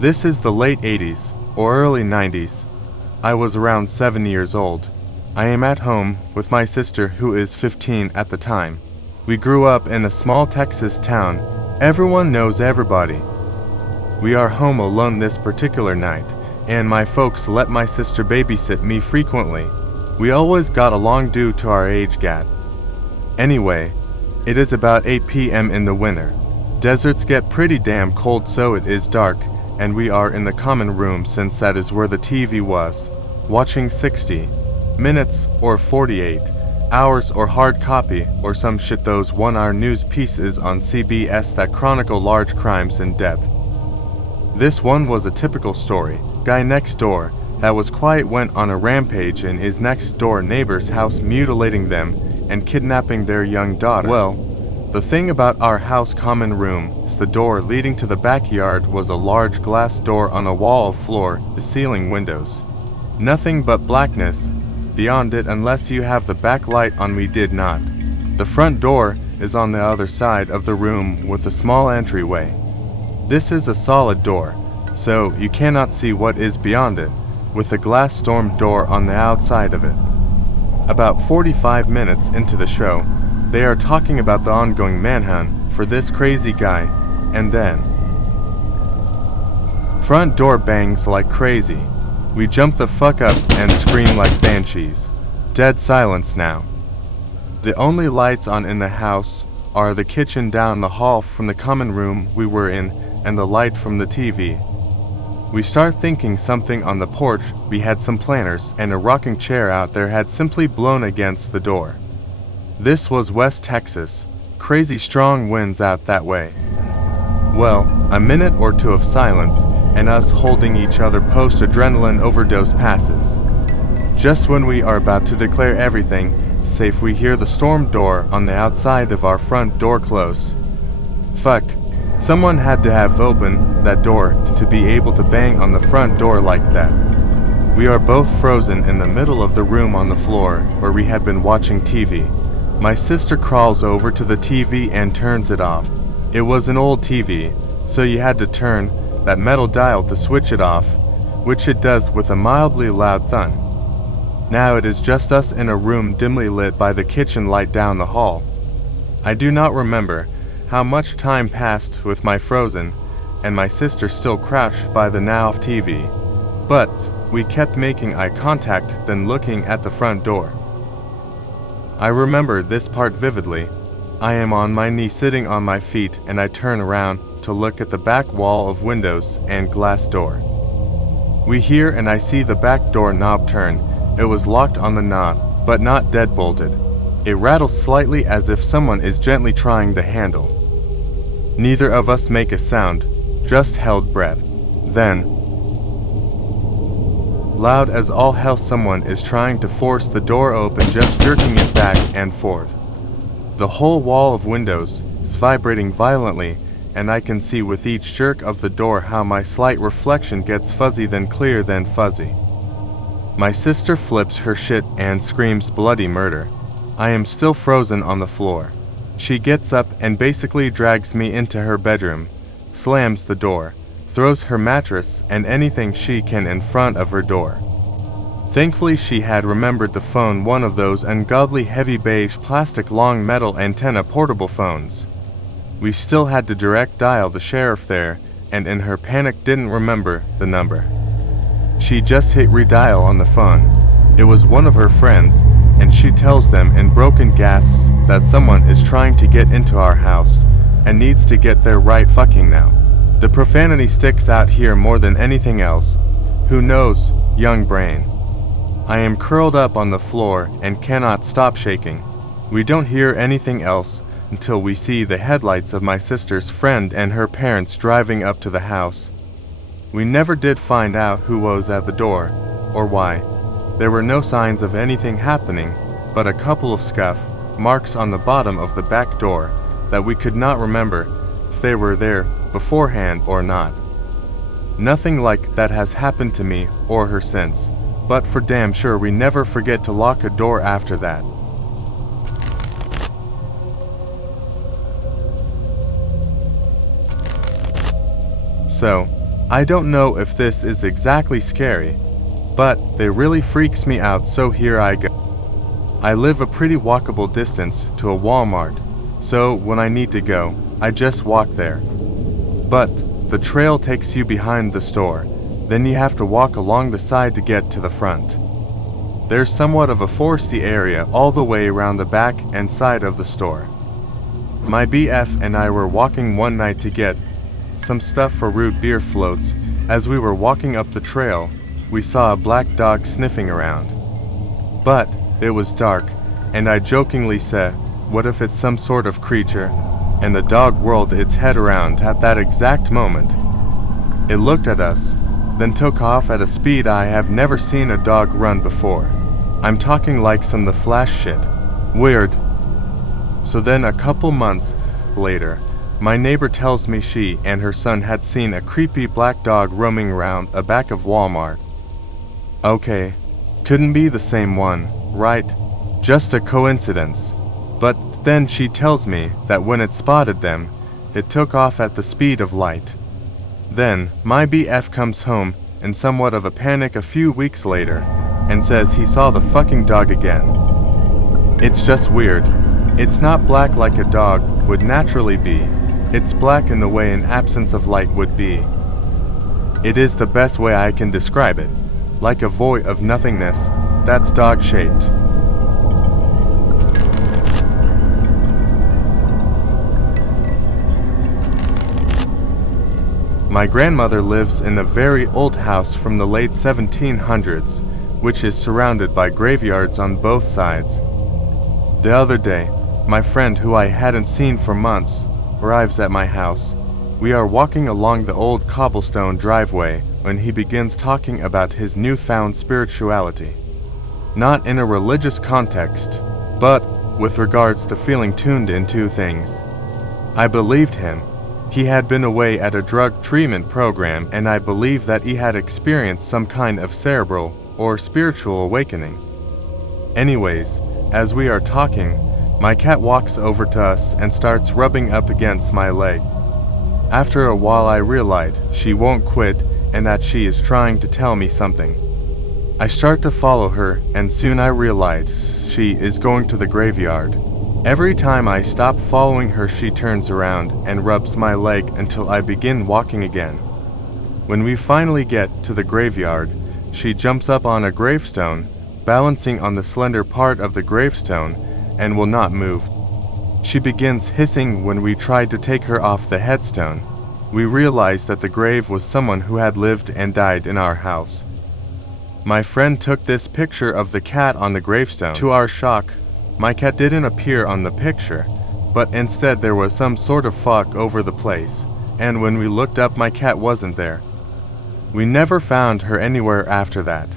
This is the late 80s or early 90s. I was around 7 years old. I am at home with my sister who is 15 at the time. We grew up in a small Texas town. Everyone knows everybody. We are home alone this particular night, and my folks let my sister babysit me frequently. We always got along due to our age gap. Anyway, it is about 8 p.m. in the winter. Deserts get pretty damn cold, so it is dark, and we are in the common room since that is where the TV was, watching 60 minutes or 48 hours or hard copy or some shit, those 1-hour news pieces on CBS that chronicle large crimes in depth. This one was a typical story. Guy next door that was quiet went on a rampage in his next door neighbor's house, mutilating them and kidnapping their young daughter. Well, the thing about our house common room is the door leading to the backyard was a large glass door on a wall of floor-to-ceiling windows. Nothing but blackness beyond it unless you have the backlight on. We did not. The front door is on the other side of the room with a small entryway. This is a solid door, so you cannot see what is beyond it, with a glass storm door on the outside of it. About 45 minutes into the show, they are talking about the ongoing manhunt for this crazy guy, and then front door bangs like crazy. We jump the fuck up and scream like banshees. Dead silence now. The only lights on in the house are the kitchen down the hall from the common room we were in and the light from the TV. We start thinking something on the porch. We had some planters and a rocking chair out there had simply blown against the door. This was West Texas. Crazy strong winds out that way. Well, a minute or two of silence and us holding each other post-adrenaline overdose passes. Just when we are about to declare everything safe, we hear the storm door on the outside of our front door close. Fuck. Someone had to have opened that door to be able to bang on the front door like that. We are both frozen in the middle of the room on the floor where we had been watching TV. My sister crawls over to the TV and turns it off. It was an old TV, so you had to turn that metal dial to switch it off, which it does with a mildly loud thud. Now it is just us in a room dimly lit by the kitchen light down the hall. I do not remember how much time passed with my frozen and my sister still crouched by the now off TV, but we kept making eye contact, then looking at the front door. I remember this part vividly. I am on my knee sitting on my feet and I turn around to look at the back wall of windows and glass door. We hear and I see the back door knob turn. It was locked on the knob, but not deadbolted. It rattles slightly as if someone is gently trying the handle. Neither of us make a sound, just held breath. Then, loud as all hell, someone is trying to force the door open, just jerking it back and forth. The whole wall of windows is vibrating violently, and I can see with each jerk of the door how my slight reflection gets fuzzy, then clear, then fuzzy. My sister flips her shit and screams bloody murder. I am still frozen on the floor. She gets up and basically drags me into her bedroom, slams the door, throws her mattress and anything she can in front of her door. Thankfully she had remembered the phone, one of those ungodly heavy beige plastic long metal antenna portable phones. We still had to direct dial the sheriff there, and in her panic didn't remember the number. She just hit redial on the phone. It was one of her friends, and she tells them in broken gasps that someone is trying to get into our house and needs to get there right fucking now. The profanity sticks out here more than anything else. Who knows, young brain? I am curled up on the floor and cannot stop shaking. We don't hear anything else until we see the headlights of my sister's friend and her parents driving up to the house. We never did find out who was at the door or why. There were no signs of anything happening, but a couple of scuff marks on the bottom of the back door that we could not remember if they were there beforehand or not. Nothing like that has happened to me or her since, but for damn sure we never forget to lock a door after that. So, I don't know if this is exactly scary, but they really freaks me out, so here I go. I live a pretty walkable distance to a Walmart, so when I need to go, I just walk there. But the trail takes you behind the store, then you have to walk along the side to get to the front. There's somewhat of a foresty area all the way around the back and side of the store. My BF and I were walking one night to get some stuff for root beer floats. As we were walking up the trail, we saw a black dog sniffing around. But it was dark, and I jokingly said, "What if it's some sort of creature?" And the dog whirled its head around at that exact moment. It looked at us, then took off at a speed I have never seen a dog run before. I'm talking like some The Flash shit. Weird. So then a couple months later, my neighbor tells me she and her son had seen a creepy black dog roaming around a back of Walmart. Okay, couldn't be the same one, right? Just a coincidence. But then she tells me that when it spotted them, it took off at the speed of light. Then my BF comes home in somewhat of a panic a few weeks later and says he saw the fucking dog again. It's just weird. It's not black like a dog would naturally be. It's black in the way an absence of light would be. It is the best way I can describe it. Like a void of nothingness that's dog-shaped. My grandmother lives in a very old house from the late 1700s, which is surrounded by graveyards on both sides. The other day, my friend who I hadn't seen for months arrives at my house. We are walking along the old cobblestone driveway when he begins talking about his newfound spirituality. Not in a religious context, but with regards to feeling tuned into things. I believed him. He had been away at a drug treatment program, and I believe that he had experienced some kind of cerebral or spiritual awakening. Anyways, as we are talking, my cat walks over to us and starts rubbing up against my leg. After a while I realize she won't quit and that she is trying to tell me something. I start to follow her, and soon I realize she is going to the graveyard. Every time I stop following her, she turns around and rubs my leg until I begin walking again. When we finally get to the graveyard, she jumps up on a gravestone, balancing on the slender part of the gravestone, and will not move. She begins hissing when we tried to take her off the headstone. We realized that the grave was someone who had lived and died in our house. My friend took this picture of the cat on the gravestone. To our shock, my cat didn't appear on the picture, but instead there was some sort of fog over the place, and when we looked up, my cat wasn't there. We never found her anywhere after that.